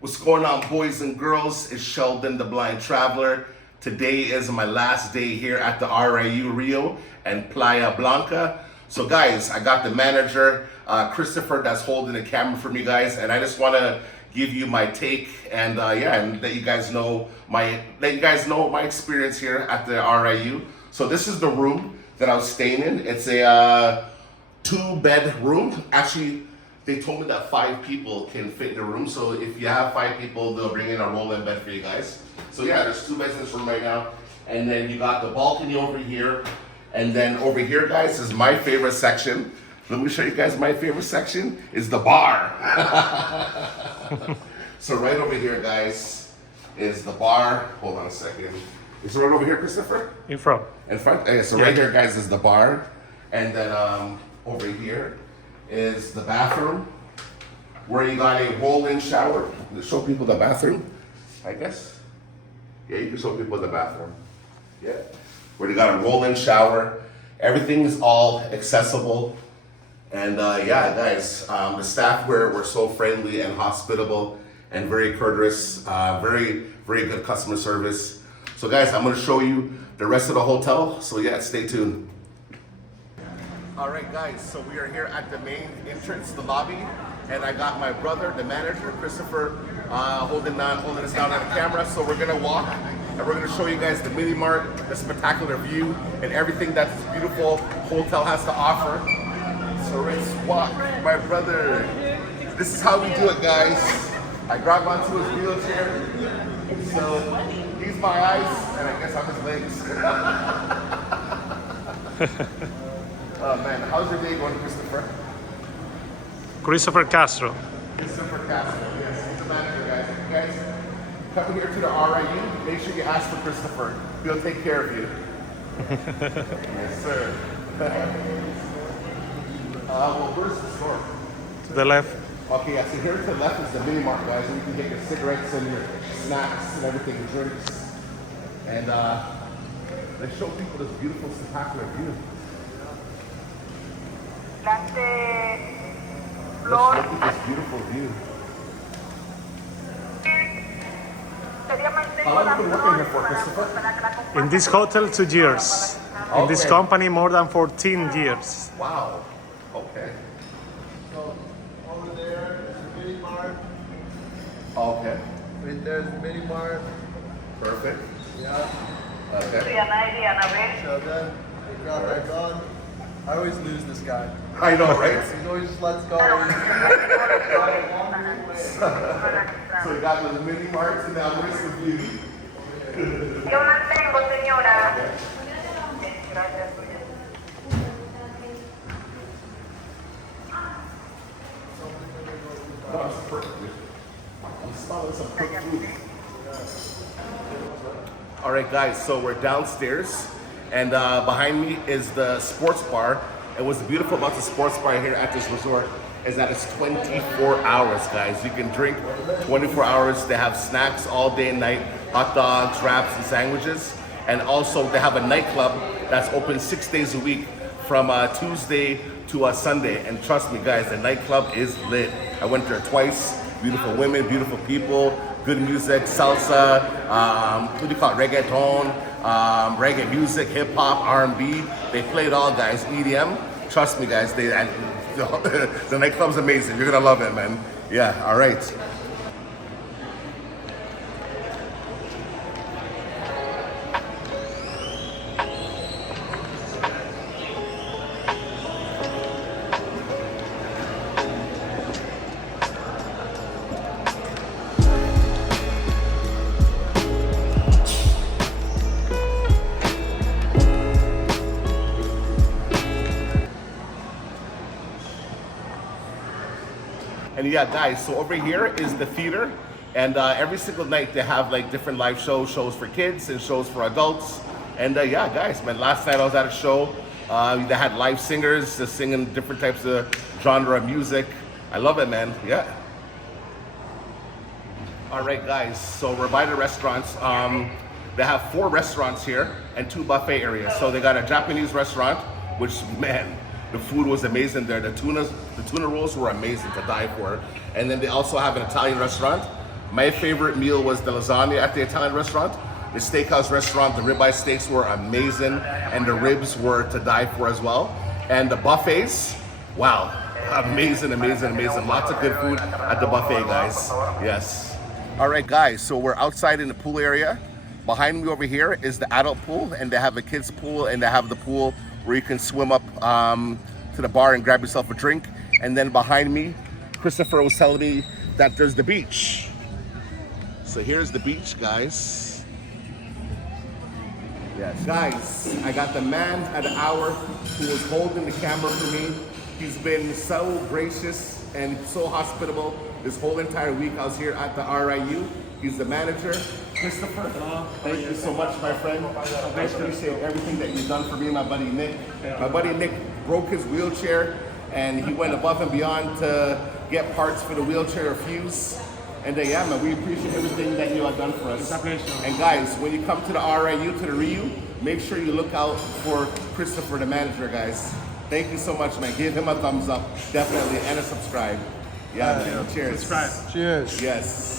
What's going on, boys and girls? It's Sheldon, the Blind Traveler. Today is my last day here at the RIU Rio and Playa Blanca. So guys, I got the manager, Christopher, that's holding the camera for me, guys, and I just want to give you my take and and let you guys know my experience here at the RIU. So this is the room that I was staying in. It's a 2-bed room. Actually, they told me that 5 people can fit in the room. So if you have 5 people, they'll bring in a roll-in bed for you guys. So yeah, there's 2 beds in this room right now. And then you got the balcony over here. And then over here, guys, is my favorite section. Let me show you guys my favorite section is the bar. So right over here, guys, is the bar. Hold on a second. Is it right over here, Christopher? In front. In front? Okay, so right here, guys, is the bar. And then over here is the bathroom, where you got a roll-in shower. To show people the bathroom, I guess. Yeah, you can show people the bathroom. Yeah, where you got a roll-in shower. Everything is all accessible. And yeah, guys, the staff were so friendly and hospitable and very courteous, very good customer service. So guys, I'm gonna show you the rest of the hotel. So yeah, stay tuned. All right, guys, so we are here at the main entrance, the lobby, and I got my brother, the manager, Christopher, holding us down on the camera. So we're gonna walk, and we're gonna show you guys the mini mart, the spectacular view, and everything that this beautiful hotel has to offer. So let's walk, my brother. This is how we do it, guys. I grab onto his wheelchair, so he's my eyes, and I guess I'm his legs. Oh man, how's your day going, Christopher? Christopher Castro. Christopher Castro, yes, he's the manager, guys. If you guys come here to the RIU, make sure you ask for Christopher. He'll take care of you. Yes, sir. Well, where's the store? To the left. Okay, yeah, so here to the left is the mini mart, guys, and you can get your cigarettes and your snacks and everything, your drinks. And they show people this beautiful spectacular view. Let's look at this beautiful view. How long have you been working here for, Christopher? In this hotel, 2 years. Okay. In this company, more than 14 years. Wow. Okay. So over there is the mini mart. Okay. Right there's the mini mart. Perfect. Yeah. Okay. So then we got back on. I always lose this guy. I know, right? He always just lets go. So we got the mini marts and now where's the beauty? Yo mantengo, señora. Oh, it's perfect. I'm smelling some cooked food. All right, guys, so we're downstairs, and behind me is the sports bar. And what's beautiful about the sports bar here at this resort is that it's 24 hours, guys. You can drink 24 hours. They have snacks all day and night, hot dogs, wraps, and sandwiches. And also they have a nightclub that's open 6 days a week from Tuesday to Sunday. And trust me, guys, the nightclub is lit. I went there twice. Beautiful women, beautiful people, good music, salsa, what do you call it, reggaeton, reggae music, hip hop, R&B. They play it all, guys. EDM. Trust me, guys. The nightclub's amazing. You're gonna love it, man. Yeah. All right. And yeah, guys, so over here is the theater, and every single night they have like different live shows for kids and shows for adults. And yeah, guys, man, last night I was at a show. They had live singers just singing different types of genre of music. I love it, man. Yeah. All right, guys, so we're by the restaurants. They have 4 restaurants here and 2 buffet areas. So they got a Japanese restaurant, which, man, the food was amazing there. The tuna rolls were amazing to die for. And then they also have an Italian restaurant. My favorite meal was the lasagna at the Italian restaurant. The steakhouse restaurant, the ribeye steaks were amazing, and the ribs were to die for as well. And the buffets, wow, amazing, amazing, amazing. Lots of good food at the buffet, guys. Yes. All right, guys, so we're outside in the pool area. Behind me over here is the adult pool, and they have a kids pool, and they have the pool where you can swim up to the bar and grab yourself a drink. And then behind me, Christopher was telling me that there's the beach. So here's the beach, guys. Yes. Guys, I got the man at the hour who was holding the camera for me. He's been so gracious and so hospitable this whole entire week I was here at the RIU. He's the manager. Christopher, thank you so much, my friend. I appreciate everything that you've done for me and my buddy Nick. My buddy Nick broke his wheelchair and he went above and beyond to get parts for the wheelchair fuse. And yeah, man, we appreciate everything that you have done for us. And guys, when you come to the RIU, to the RIU, make sure you look out for Christopher, the manager, guys. Thank you so much, man. Give him a thumbs up, definitely, and a subscribe. Yeah, man. Cheers. Cheers. Yes.